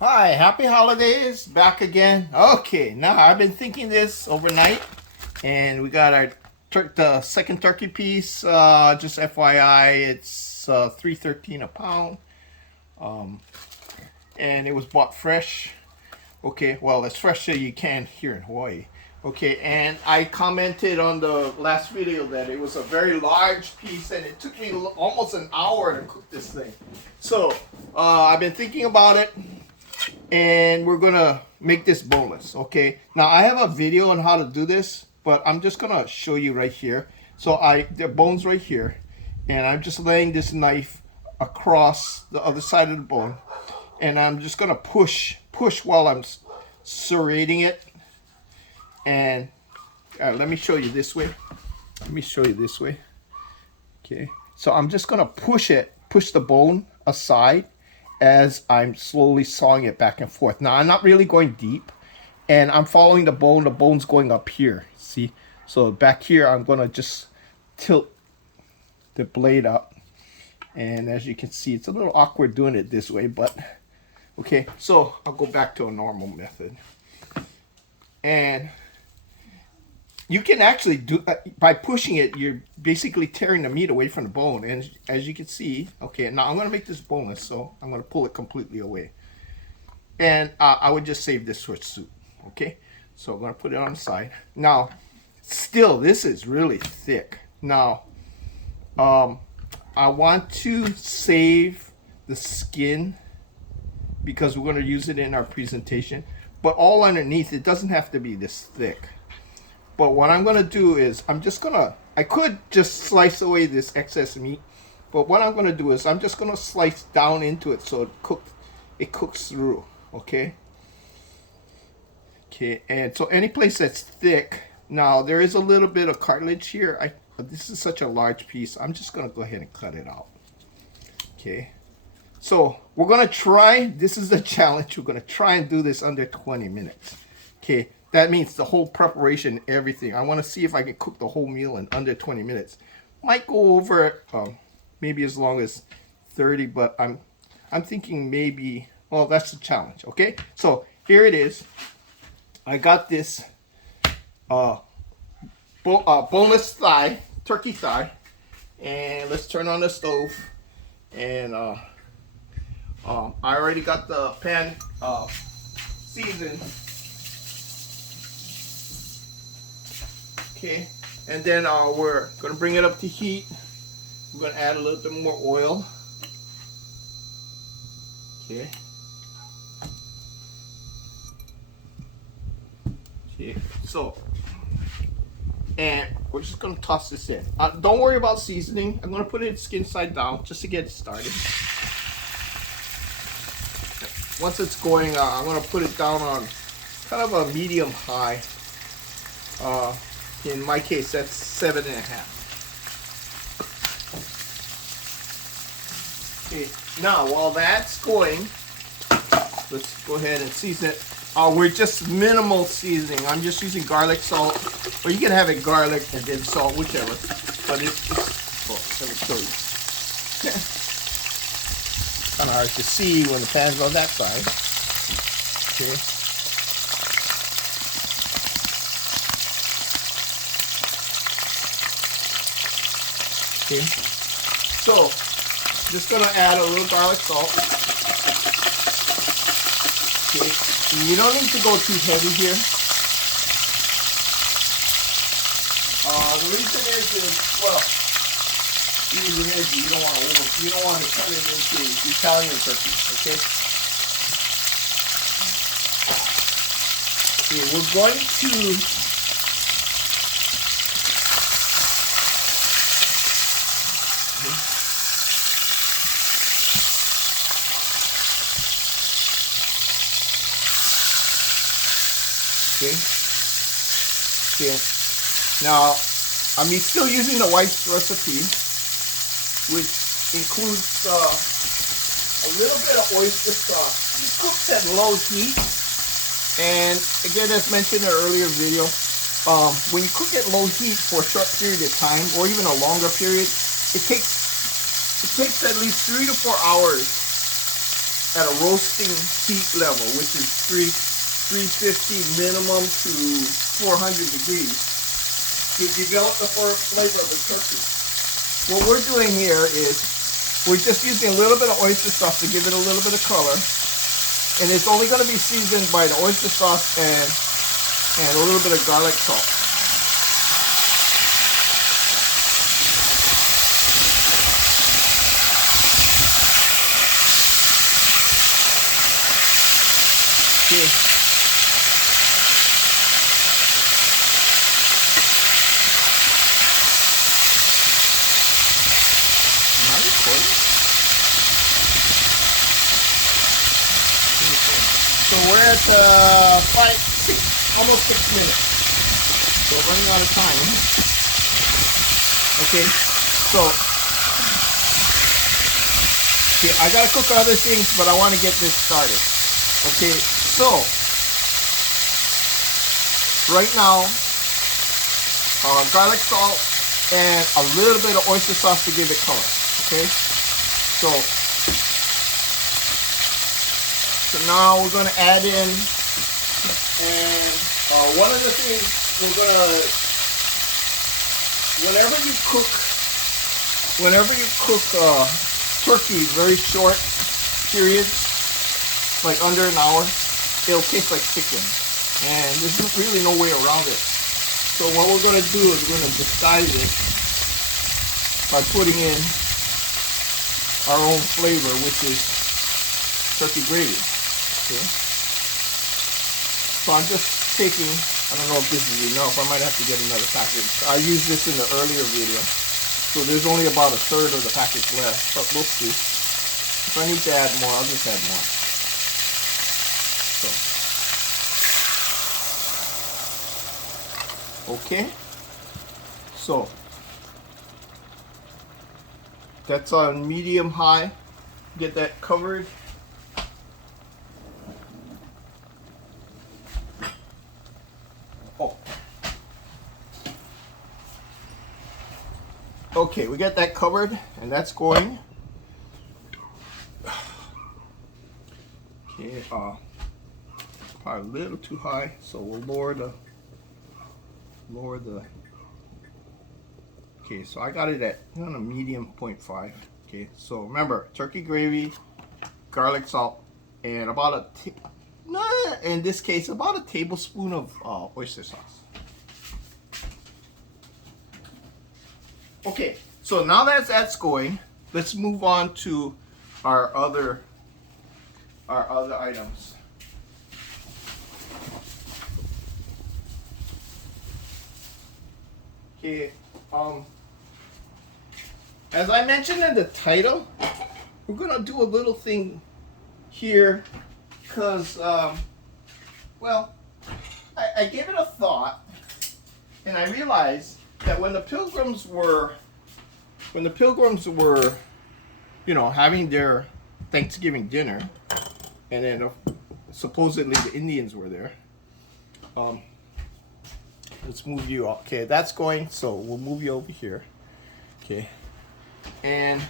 Hi, happy holidays. Back again. Okay, now I've been thinking this overnight, and we got our the second turkey piece. Just FYI, it's 3.13 a pound, and it was bought fresh. Okay, well, as fresh as you can here in Hawaii. Okay, and I commented on the last video that it was a very large piece, and it took me almost an hour to cook this thing. So I've been thinking about it, and we're gonna make this boneless. Okay, now I have a video on how to do this, but I'm just gonna show you right here. So the bone's right here, and I'm just laying this knife across the other side of the bone, and I'm just gonna push while I'm serrating it. And let me show you this way. Okay, so I'm just gonna push the bone aside as I'm slowly sawing it back and forth. Now I'm not really going deep, and I'm following the bone. The bone's going up here. See? So back here, I'm gonna just tilt the blade up, and as you can see, it's a little awkward doing it this way, but okay. So I'll go back to a normal method, and you can actually do by pushing it, you're basically tearing the meat away from the bone. And as you can see, okay, now I'm going to make this boneless, so I'm going to pull it completely away. And I would just save this for soup, okay? So I'm going to put it on the side. Now, still, this is really thick. Now, I want to save the skin because we're going to use it in our presentation. But all underneath, it doesn't have to be this thick. But what I'm going to do is I could just slice away this excess meat. But what I'm going to do is I'm just going to slice down into it so it cooks through. Okay? Okay, and so any place that's thick, now there is a little bit of cartilage here. This is such a large piece. I'm just going to go ahead and cut it out. Okay? So we're going to try, this is the challenge. We're going to try and do this under 20 minutes. Okay? That means the whole preparation, everything. I want to see if I can cook the whole meal in under 20 minutes. Might go over maybe as long as 30, but I'm thinking maybe, well, that's the challenge, okay? So here it is. I got this boneless thigh, turkey thigh, and let's turn on the stove. And I already got the pan seasoned. Okay, and then we're gonna bring it up to heat. We're gonna add a little bit more oil. Okay. Okay, so, and we're just gonna toss this in. Don't worry about seasoning. I'm gonna put it skin side down just to get it started. Once it's going, I'm gonna put it down on kind of a medium high. In my case, that's 7.5. Okay, now while that's going, let's go ahead and season it. We're just minimal seasoning. I'm just using garlic salt, or you can have it garlic and then salt, whichever. But it's let me show you. Kind of hard to see when the pan's on that side. Okay. Okay, so just gonna add a little garlic salt. Okay, and you don't need to go too heavy here. The reason is well, easy energy. You don't want to turn it into Italian turkey. Okay. Okay, we're going to. Okay. Okay. Now, I'm still using the wife's recipe, which includes a little bit of oyster sauce. This cooks at low heat, and again, as mentioned in an earlier video, when you cook at low heat for a short period of time, or even a longer period, it takes at least 3 to 4 hours at a roasting heat level, which is 350 minimum to 400 degrees to develop the flavor of the turkey. What we're doing here is we're just using a little bit of oyster sauce to give it a little bit of color, and it's only going to be seasoned by the oyster sauce and a little bit of garlic salt. Okay. So we're at almost 6 minutes. So we're running out of time. Okay, so I gotta cook other things, but I want to get this started. Okay, so right now, garlic salt and a little bit of oyster sauce to give it color. Okay, so now we're going to add in, and one of the things we're going to, whenever you cook turkey very short periods, like under an hour, it'll taste like chicken, and there's really no way around it. So what we're going to do is we're going to disguise it by putting in our own flavor, which is turkey gravy. Okay. So I'm just taking, I don't know if this is enough, I might have to get another package. I used this in the earlier video, so there's only about a third of the package left, but we'll see. If I need to add more, I'll just add more. So. Okay, so that's on medium high. Get that covered. Oh. Okay, we got that covered, and that's going. Okay, probably a little too high, so we'll lower the. Okay, so I got it at a medium 0.5. Okay, so remember, turkey gravy, garlic salt, and about in this case, about a tablespoon of oyster sauce. Okay, so now that's going, let's move on to our other items. Okay, as I mentioned in the title, we're gonna do a little thing here because, well, I gave it a thought, and I realized that when the pilgrims were, you know, having their Thanksgiving dinner, and then supposedly the Indians were there. Let's move you up. Okay, that's going, so we'll move you over here. Okay, and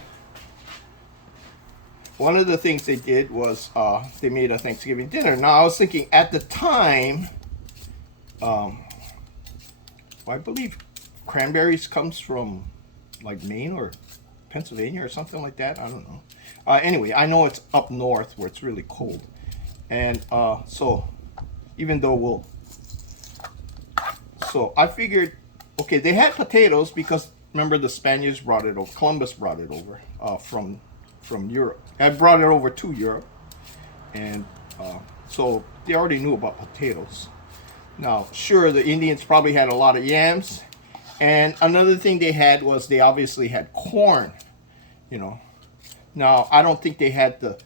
one of the things they did was they made a Thanksgiving dinner. Now I was thinking at the time, well, I believe cranberries comes from like Maine or Pennsylvania or something like that. I don't know. Anyway, I know it's up north where it's really cold, and so even though so I figured, okay, they had potatoes because remember the Spaniards brought it over, Columbus brought it over from Europe. Had brought it over to Europe, and so they already knew about potatoes. Now, sure, the Indians probably had a lot of yams, and another thing they had was they obviously had corn, you know. Now, I don't think they had the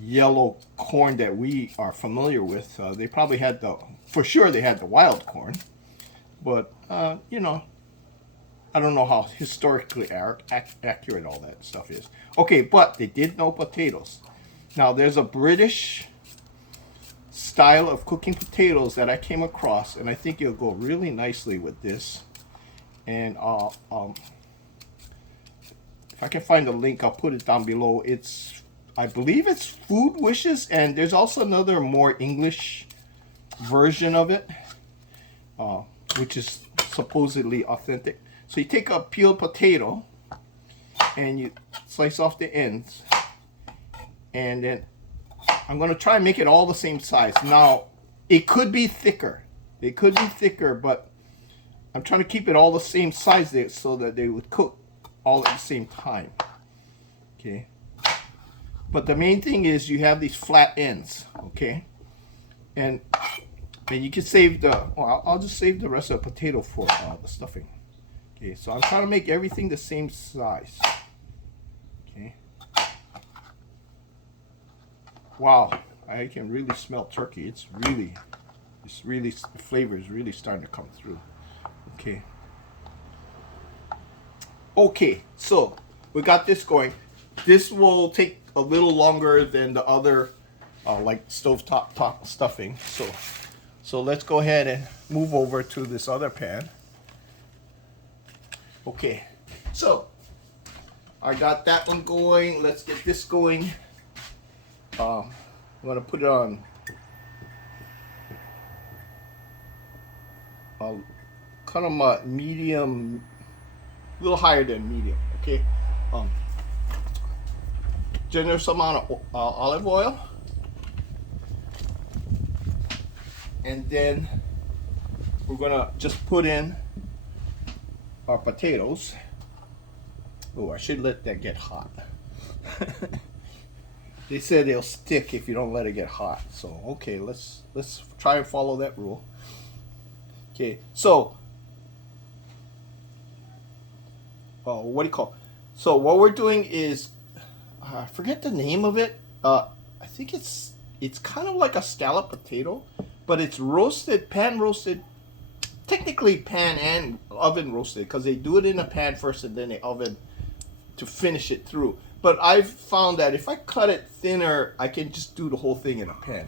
yellow corn that we are familiar with. They probably had for sure they had the wild corn. But, you know, I don't know how historically accurate all that stuff is. Okay, but they did know potatoes. Now, there's a British style of cooking potatoes that I came across, and I think it'll go really nicely with this. And if I can find the link, I'll put it down below. It's I believe it's Food Wishes, and there's also another more English version of it, which is supposedly authentic. So you take a peeled potato and you slice off the ends, and then I'm going to try and make it all the same size. Now, it could be thicker. It could be thicker, but I'm trying to keep it all the same size there so that they would cook all at the same time. Okay. But the main thing is you have these flat ends, okay? And you can save the, well, I'll just save the rest of the potato for the stuffing. Okay, so I'm trying to make everything the same size. Okay. Wow, I can really smell turkey. It's really, the flavor is really starting to come through. Okay. Okay, so we got this going. This will take a little longer than the other like stovetop stuffing. So let's go ahead and move over to this other pan. Okay, so I got that one going. Let's get this going. I'm gonna put it on kind of a medium, a little higher than medium. Okay. Generous amount of olive oil, and then we're gonna just put in our potatoes. Oh, I should let that get hot. They said they'll stick if you don't let it get hot. So okay, let's try and follow that rule. Okay, so what do you call? So what we're doing is, I forget the name of it. I think it's kind of like a scallop potato, but it's roasted, pan roasted. Technically pan and oven roasted, because they do it in a pan first and then they oven to finish it through. But I've found that if I cut it thinner, I can just do the whole thing in a pan.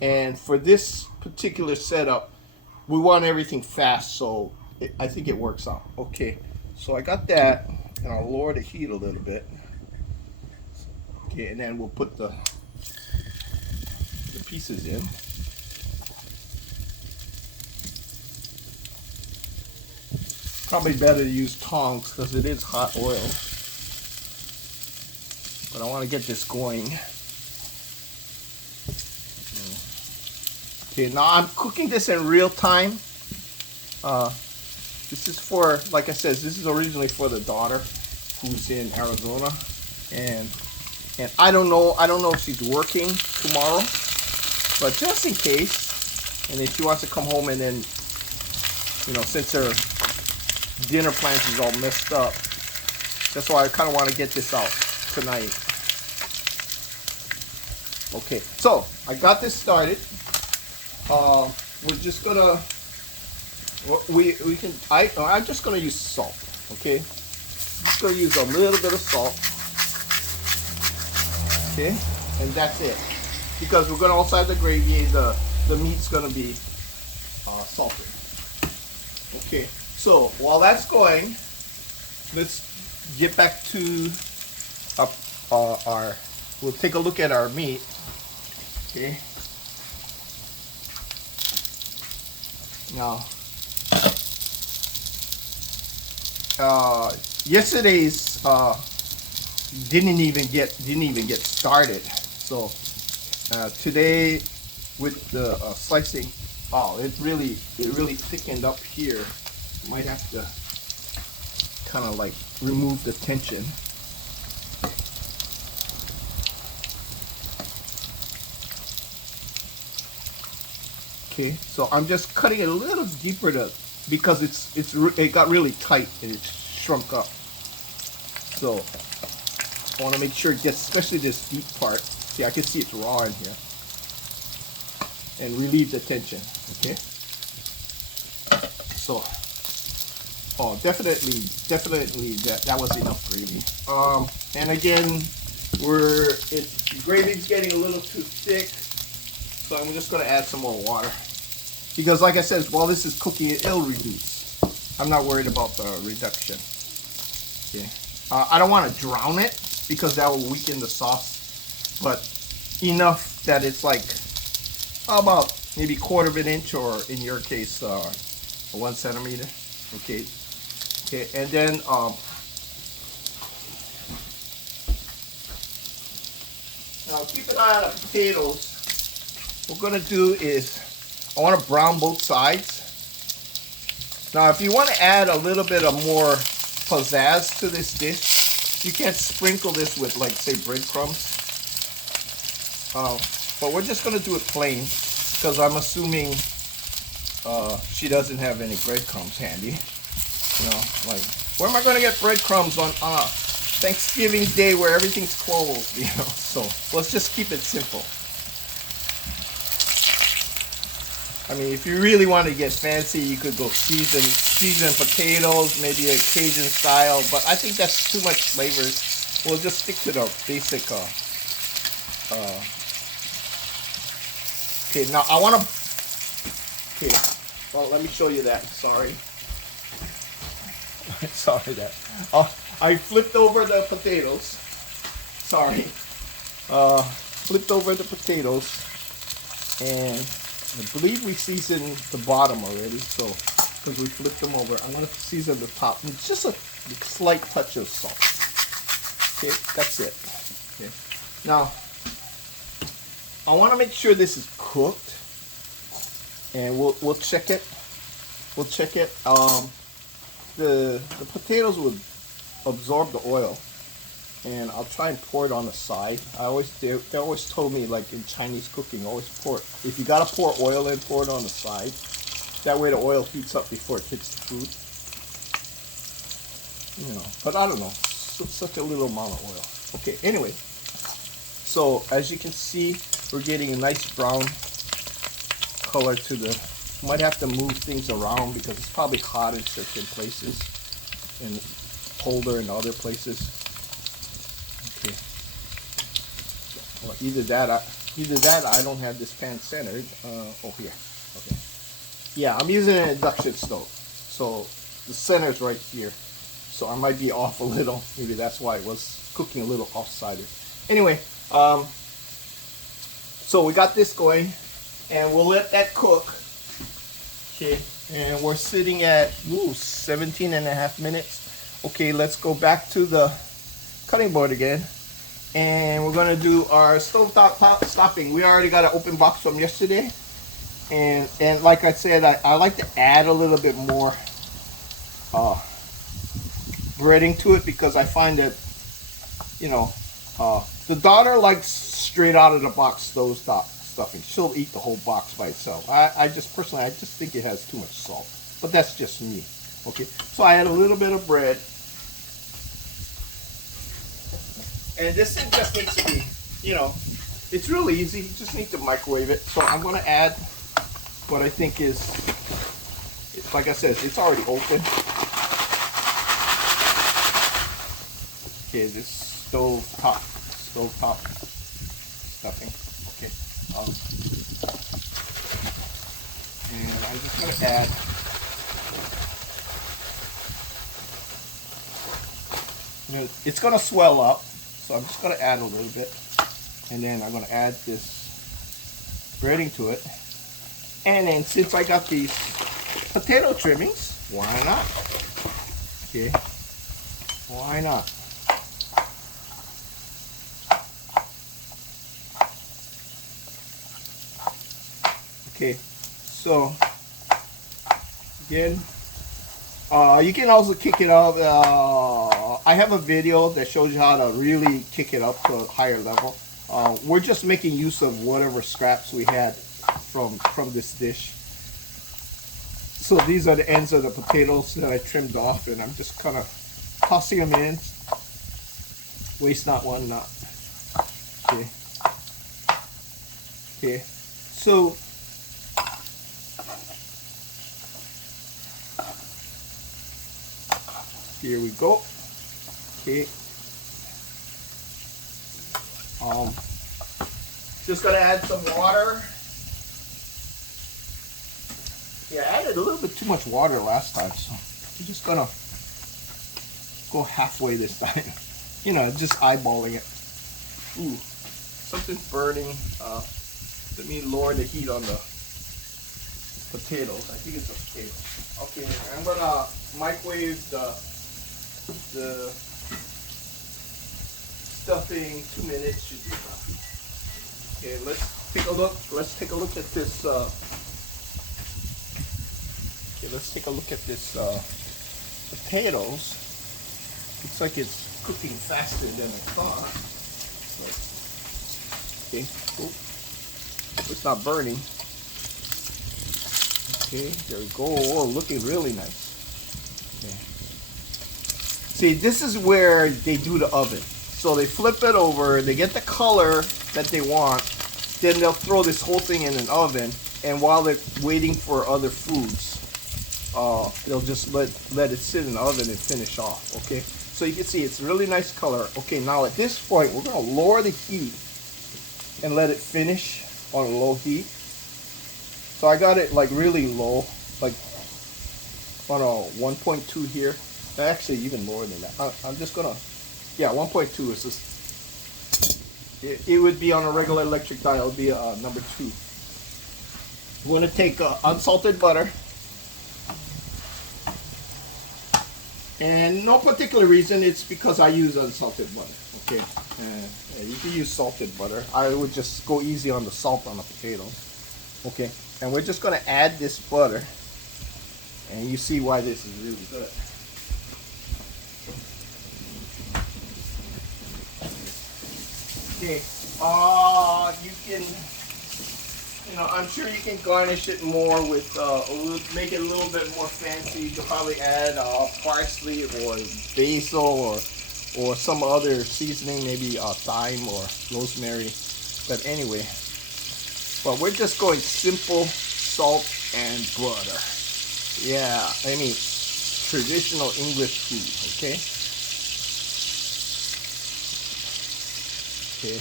And for this particular setup, we want everything fast, so I think it works out. Okay, so I got that, and I'll lower the heat a little bit. Okay, and then we'll put the pieces in. Probably better to use tongs because it is hot oil. But I want to get this going. Okay, now I'm cooking this in real time. This is for, like I said, this is originally for the daughter who's in Arizona, and I don't know if she's working tomorrow, but just in case, and if she wants to come home and then, you know, since her dinner plans is all messed up, that's why I kind of want to get this out tonight. Okay, so I got this started. We're just gonna, I'm just gonna use salt. Okay, I'm just gonna use a little bit of salt. Okay, and that's it, because we're gonna also have the gravy. The meat's gonna be salted. Okay, so while that's going, let's get back to our. We'll take a look at our meat. Okay. Now, yesterday's didn't even get started. So today with the slicing, it really thickened up here. Might have to kind of like remove the tension. Okay, so I'm just cutting it a little deeper because it got really tight and it's shrunk up. So I want to make sure it gets, especially this deep part. See, I can see it's raw in here, and relieve the tension. Okay. So, definitely that was enough gravy. And again, the gravy's getting a little too thick, so I'm just going to add some more water. Because like I said, while this is cooking, it'll reduce. I'm not worried about the reduction. Okay. I don't want to drown it because that will weaken the sauce. but enough that it's like, how about maybe quarter of an inch, or in your case, 1 centimeter. Okay, okay, and then now keep an eye on the potatoes. What we're gonna do is, I want to brown both sides. Now, if you want to add a little bit of more pizzazz to this dish, you can sprinkle this with, like, say, breadcrumbs. But we're just gonna do it plain because I'm assuming she doesn't have any breadcrumbs handy. You know, like, where am I gonna get breadcrumbs on Thanksgiving Day where everything's closed? You know, so let's just keep it simple. I mean, if you really want to get fancy, you could go season potatoes, maybe a Cajun style, but I think that's too much flavor. We'll just stick to the basic. Okay, now I want to. Okay, well, let me show you that. Sorry. Sorry that. I flipped over the potatoes. Sorry. Flipped over the potatoes, and I believe we seasoned the bottom already, so because we flipped them over, I'm going to season the top with just a slight touch of salt. Okay, that's it. Okay. Now, I want to make sure this is cooked, and we'll check it. We'll check it. The potatoes would absorb the oil, and I'll try and pour it on the side. They always told me, like in Chinese cooking, always pour it. If you gotta pour oil in, pour it on the side. That way the oil heats up before it hits the food. You know, but I don't know, such a little amount of oil. Okay, anyway, so as you can see, we're getting a nice brown color to the. Might have to move things around because it's probably hot in certain places and colder in other places. Okay. Well, either that I don't have this pan centered. Oh, here. Okay. Yeah, I'm using an induction stove, so the center's right here. So I might be off a little. Maybe that's why it was cooking a little off-sided. Anyway, so we got this going, and we'll let that cook. Okay, and we're sitting at 17 and a half minutes. Okay, let's go back to the cutting board again, and we're gonna do our stovetop stuffing. We already got an open box from yesterday, and like I said, I like to add a little bit more breading to it because I find that, you know, the daughter likes straight out of the box stovetop stuffing. She'll eat the whole box by itself. I just think it has too much salt, but that's just me. Okay, so I add a little bit of bread, and this thing just needs to be, you know, it's real easy. You just need to microwave it. So I'm gonna add what I think is, like I said, it's already open. Okay, this stovetop stuffing. Okay. And I'm just going to add it's going to swell up, so I'm just going to add a little bit, and then I'm going to add this breading to it, and then since I got these potato trimmings, why not? Okay, why not? Okay, so again, you can also kick it up. I have a video that shows you how to really kick it up to a higher level. We're just making use of whatever scraps we had from this dish. So these are the ends of the potatoes that I trimmed off, and I'm just kind of tossing them in. Waste not, want not. Okay. Okay. So here we go. Okay. Just gonna add some water. Yeah, I added a little bit too much water last time, so I'm just gonna go halfway this time. You know, just eyeballing it. Ooh. something's burning. Let me lower the heat on the potatoes. I think it's a potato. Okay, I'm gonna microwave the stuffing. 2 minutes should be enough. Okay, let's take a look. Let's take a look at this. Okay, let's take a look at this potatoes. Looks like it's cooking faster than I thought. Okay, oh, it's not burning. Okay, there we go. Oh, looking really nice. Okay. See, this is where they do the oven. So they flip it over, they get the color that they want, then they'll throw this whole thing in an oven, and while they're waiting for other foods, they'll just let it sit in the oven and finish off. Okay, so you can see it's really nice color. Okay, now at this point we're gonna lower the heat and let it finish on a low heat. So I got it like really low, like on a 1.2 here. Actually, even lower than that. I'm just gonna, yeah, 1.2 is just. It would be on a regular electric dial. It would be number 2. We're gonna take unsalted butter. And no particular reason, it's because I use unsalted butter. Okay, you can use salted butter. I would just go easy on the salt on the potatoes. Okay, and we're just gonna add this butter, and you see why this is really good. Okay, you can, I'm sure you can garnish it more with make it a little bit more fancy. You could probably add parsley or basil or some other seasoning, maybe thyme or rosemary. But anyway, but we're just going simple salt and butter. Yeah, I mean traditional English food. Okay. Okay.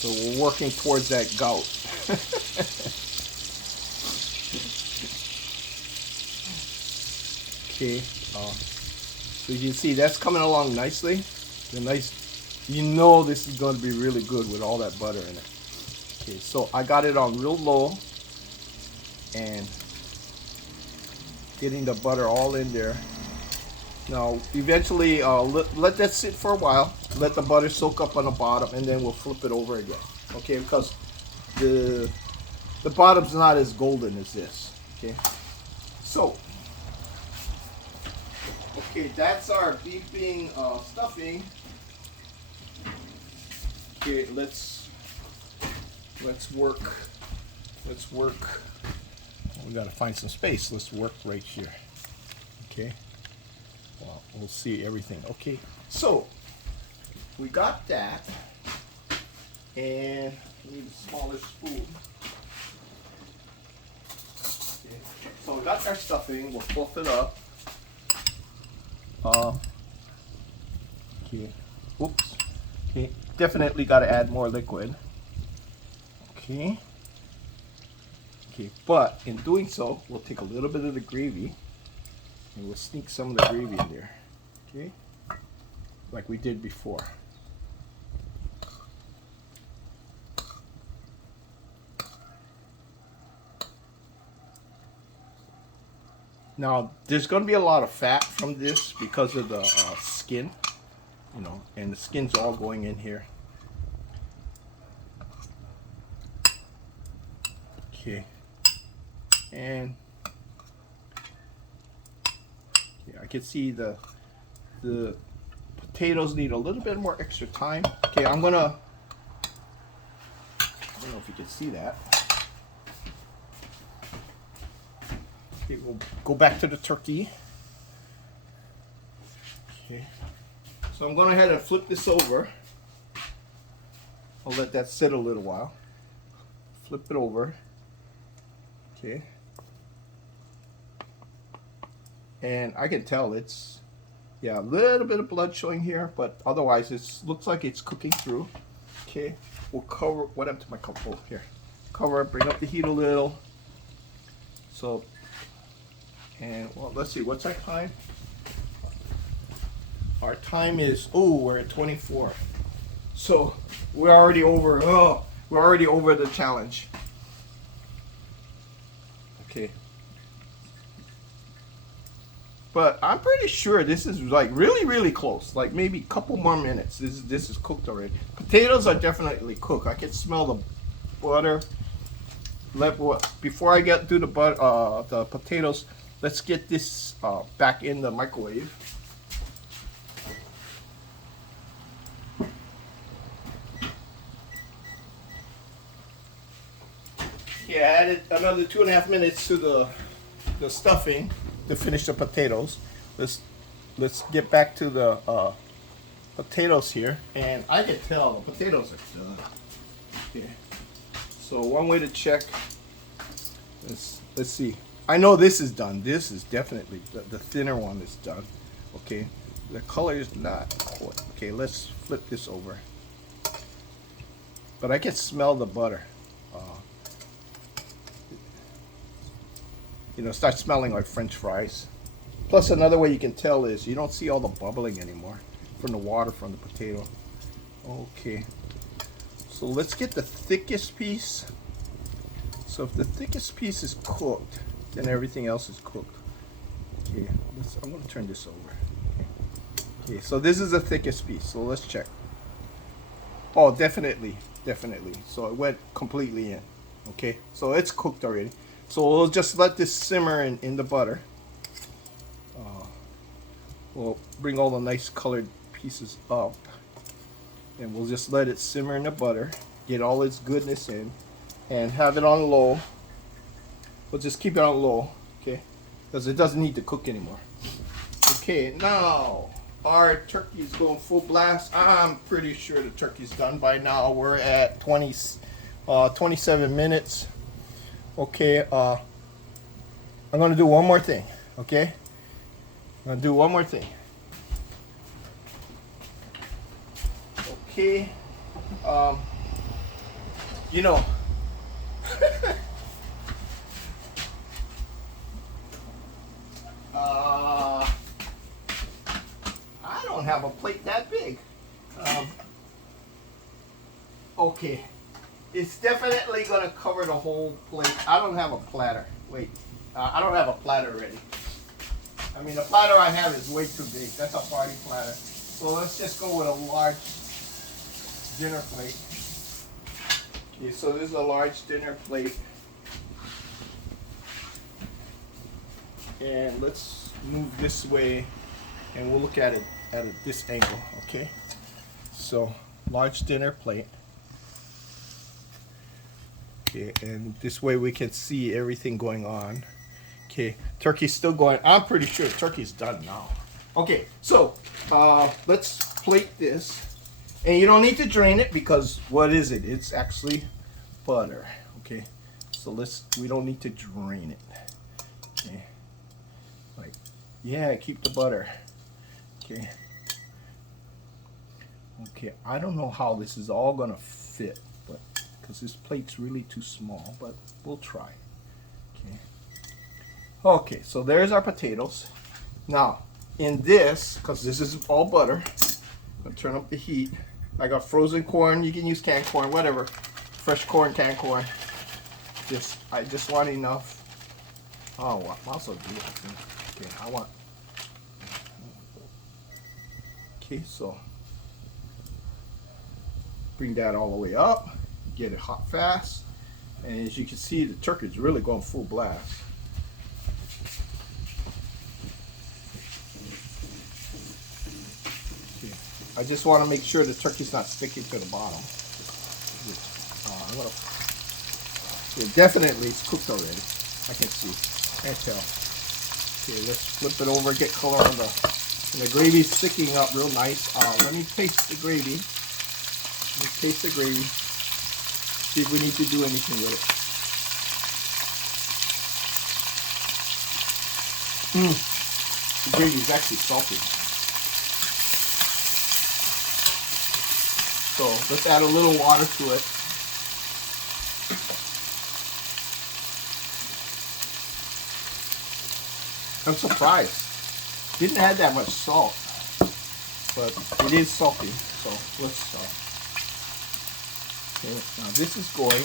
So we're working towards that gout. Okay, so you can see that's coming along nicely. The nice, this is going to be really good with all that butter in it. Okay, so I got it on real low and getting the butter all in there. Now, eventually, let that sit for a while. Let the butter soak up on the bottom, and then we'll flip it over again. Okay, because the bottom's not as golden as this. Okay, so that's our beefing stuffing. Okay, let's work. We gotta find some space. Let's work right here. Okay. Well, we'll see everything. Okay, so we got that, and we need a smaller spoon. Okay. So we got our stuffing. We'll fluff it up. Okay. Oops. Okay. Definitely got to add more liquid. Okay. Okay. But in doing so, we'll take a little bit of the gravy. And we'll sneak some of the gravy in there, okay? Like we did before. Now, there's going to be a lot of fat from this because of the skin, and the skin's all going in here. Okay, and I can see the potatoes need a little bit more extra time. Okay, I don't know if you can see that. Okay, we'll go back to the turkey. Okay, so I'm going ahead and flip this over. I'll let that sit a little while. Flip it over. Okay. And I can tell it's, a little bit of blood showing here, but otherwise it looks like it's cooking through. Okay, we'll cover, what happened to my cup? Oh, here. Cover it, bring up the heat a little. So, and well, let's see, what's our time? Our time is, we're at 24. So we're already over. Oh, we're already over the challenge. Okay. But I'm pretty sure this is like really, really close. Like maybe a couple more minutes. This is cooked already. Potatoes are definitely cooked. I can smell the butter. Before I get to the potatoes, let's get this back in the microwave. Yeah, I added another 2.5 minutes to the stuffing to finish the potatoes. Let's get back to the potatoes here, and I can tell the potatoes are done. Okay. So one way to check. Let's see. I know this is done. This is definitely the thinner one is done. Okay. The color is not quite. Okay. Let's flip this over. But I can smell the butter. You know, start smelling like French fries. Plus, another way you can tell is you don't see all the bubbling anymore from the water from the potato. Okay. So let's get the thickest piece. So if the thickest piece is cooked, then everything else is cooked. Okay, I'm going to turn this over. Okay, so this is the thickest piece. So let's check. Oh, definitely. So it went completely in. Okay, so it's cooked already. So we'll just let this simmer in the butter. We'll bring all the nice colored pieces up. And we'll just let it simmer in the butter. Get all its goodness in. And have it on low. We'll just keep it on low. Okay? Because it doesn't need to cook anymore. Okay, now our turkey is going full blast. I'm pretty sure the turkey's done by now. We're at 27 minutes. Okay, I'm gonna do one more thing. Okay, I'm gonna do one more thing. Okay, you know, I don't have a plate that big. Okay. It's definitely going to cover the whole plate. I don't have a platter. Wait. I don't have a platter ready. I mean, the platter I have is way too big. That's a party platter. So let's just go with a large dinner plate. Okay, so this is a large dinner plate. And let's move this way and we'll look at it at this angle, okay? So, large dinner plate. Okay, and this way we can see everything going on. Okay, turkey's still going. I'm pretty sure turkey's done now. Okay, so let's plate this. And you don't need to drain it because what is it? It's actually butter. Okay, so we don't need to drain it. Okay, like, yeah, keep the butter. Okay. Okay, I don't know how this is all gonna fit, but because this plate's really too small, but we'll try. Okay. Okay, so there's our potatoes. Now, in this, because this is all butter, I'm gonna turn up the heat. I got frozen corn. You can use canned corn, whatever. Fresh corn, canned corn. I just want enough. Oh, I'll also do it. Okay, I want. Okay, so bring that all the way up. Get it hot fast. And as you can see, the turkey is really going full blast. Okay. I just want to make sure the turkey's not sticking to the bottom. Definitely it's cooked already. I can see. I can tell. Okay, let's flip it over, get color on and the gravy's sticking up real nice. Let me taste the gravy. Let me taste the gravy. See if we need to do anything with it. The gravy is actually salty. So let's add a little water to it. I'm surprised. Didn't add that much salt, but it is salty. So let's Okay, now this is going.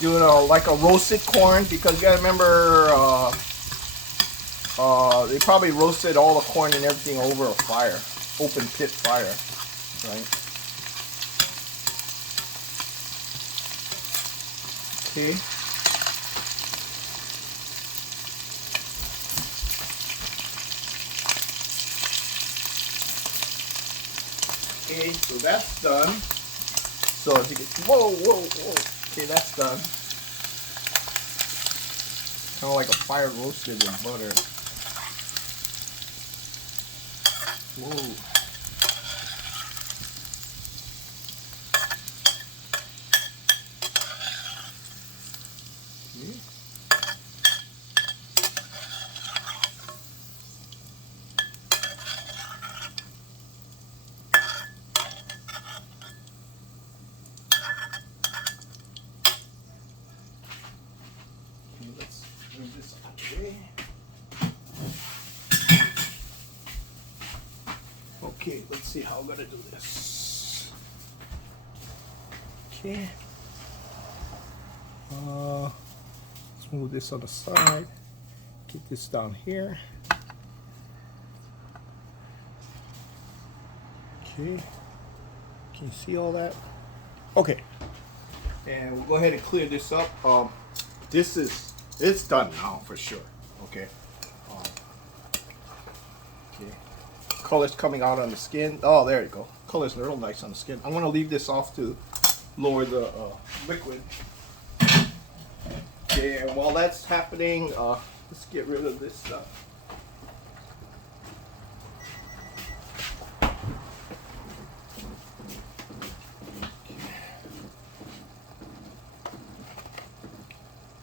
Doing like a roasted corn, because you gotta remember they probably roasted all the corn and everything over a fire, open pit fire, right? Okay. Okay, so that's done. So as you can, whoa, whoa, whoa. Okay, that's done. Kind of like a fire roasted in butter. Whoa. Okay. Let's move this out of the way. Okay, let's see how I'm gonna do this. Okay. Let's move this on the side. Get this down here. Okay. Can you see all that? Okay. And we'll go ahead and clear this up. It's done now for sure. Okay. Okay. Color's coming out on the skin. Oh, there you go. Color's real nice on the skin. I'm gonna leave this off to lower the liquid. Okay, and while that's happening, let's get rid of this stuff.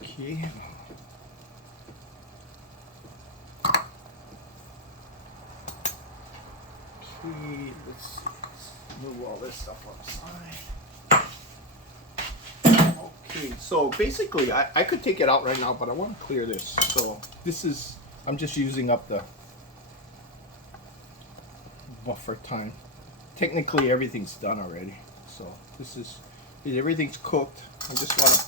Okay. Okay, let's see. Let's move all this stuff outside. Okay, so basically, I could take it out right now, but I want to clear this. So this is, I'm just using up the buffer time. Technically, everything's done already. So this is, everything's cooked. I just want to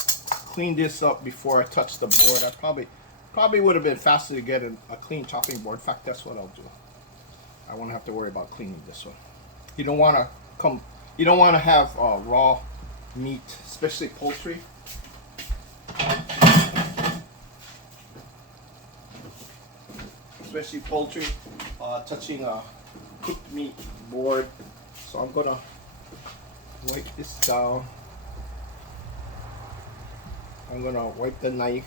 clean this up before I touch the board. I probably would have been faster to get a clean chopping board. In fact, that's what I'll do. I won't have to worry about cleaning this one. You don't want to have raw meat, especially poultry. Especially poultry, touching a cooked meat board. So I'm gonna wipe this down. I'm gonna wipe the knife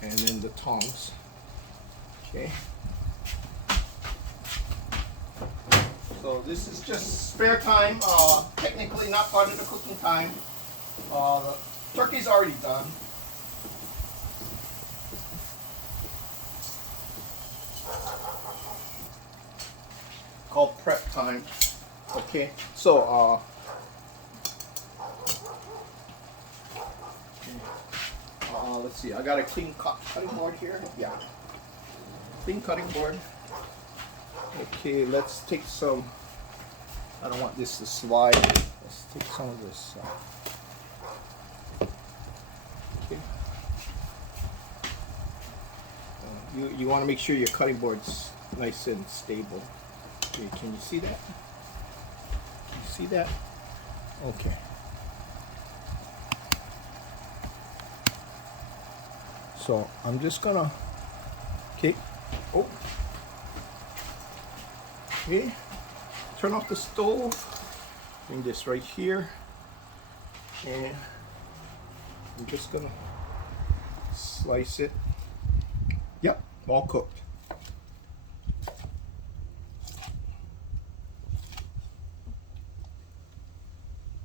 and then the tongs. Okay. So this is just spare time, technically not part of the cooking time. The turkey's already done. Called prep time. Okay, so let's see, I got a clean cutting board here. Yeah, clean cutting board. Okay, let's take some, I don't want this to slide. Let's take some of this. Okay. You want to make sure your cutting board's nice and stable. Okay, can you see that? Can you see that? Okay. So I'm just gonna, okay. Oh. Okay, turn off the stove, bring this right here, and I'm just gonna slice it. Yep, all cooked.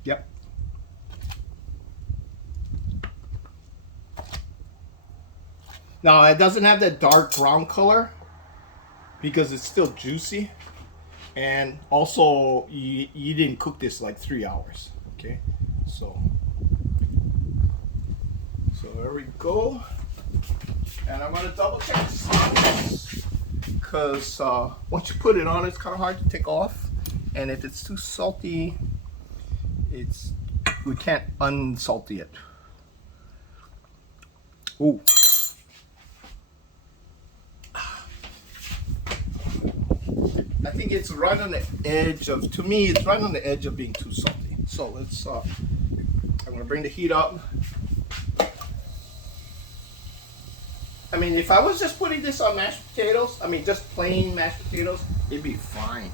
Yep. Now it doesn't have that dark brown color because it's still juicy. And also, you didn't cook this like 3 hours, okay? So there we go. And I'm gonna double check the sauce because once you put it on, it's kind of hard to take off. And if it's too salty, we can't unsalty it. Ooh. I think it's right on the edge of, to me, it's right on the edge of being too salty. So let's, I'm gonna bring the heat up. I mean, if I was just putting this on mashed potatoes, I mean, just plain mashed potatoes, it'd be fine.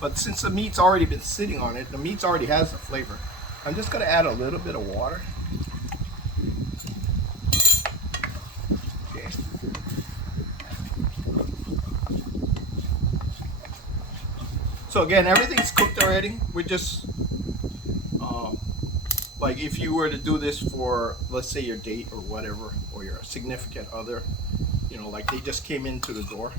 But since the meat's already been sitting on it, the meat already has the flavor. I'm just gonna add a little bit of water. Okay. So again, everything's cooked already. We're just, like if you were to do this for, let's say your date or whatever, or your significant other, you know, like they just came into the door,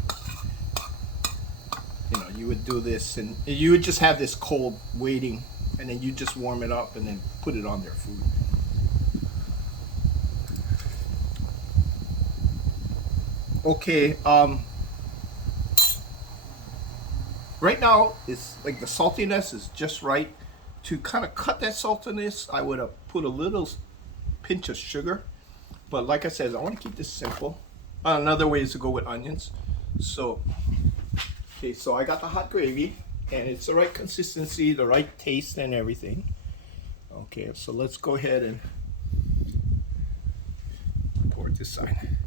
you know, you would do this and you would just have this cold waiting, and then you just warm it up and then put it on their food. Okay, right now it's like the saltiness is just right. To kind of cut that saltiness, I would have put a little pinch of sugar, but like I said, I want to keep this simple. Another way is to go with onions. So okay, so I got the hot gravy and it's the right consistency, the right taste and everything. Okay, so let's go ahead and pour it this side.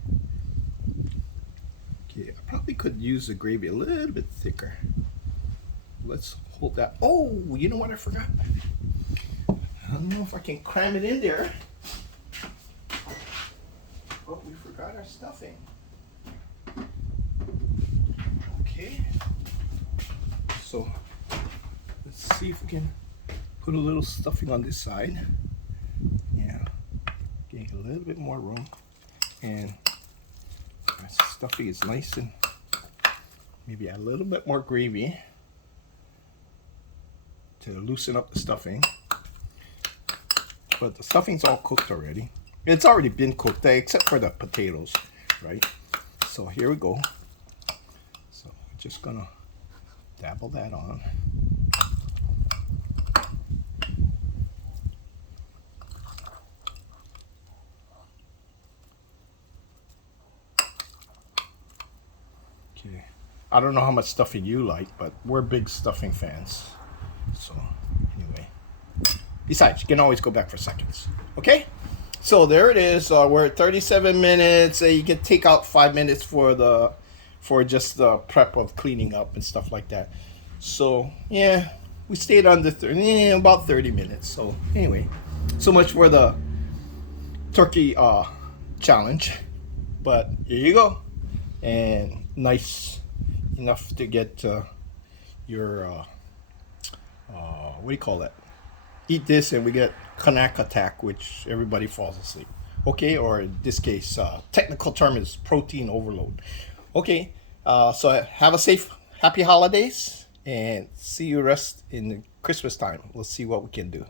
Okay, I probably could use the gravy a little bit thicker. Let's hold that. Oh, you know what I forgot? I don't know if I can cram it in there. Oh, we forgot our stuffing. Okay. So let's see if we can put a little stuffing on this side. Yeah. Get a little bit more room. And our stuffing is nice, and maybe add a little bit more gravy to loosen up the stuffing. But the stuffing's all cooked already. It's already been cooked, except for the potatoes, right? So here we go. So we're just gonna dabble that on. Okay. I don't know how much stuffing you like, but we're big stuffing fans. So anyway, besides, you can always go back for seconds. Okay, so there it is. We're at 37 minutes. You can take out 5 minutes for just the prep of cleaning up and stuff like that. So yeah, we stayed under about 30 minutes. So anyway, so much for the turkey challenge. But here you go, and nice enough to get your what do you call that? Eat this and we get Kanak attack, which everybody falls asleep. Okay, or in this case, technical term is protein overload. Okay, so have a safe, happy holidays, and see you rest in Christmas time. We'll see what we can do.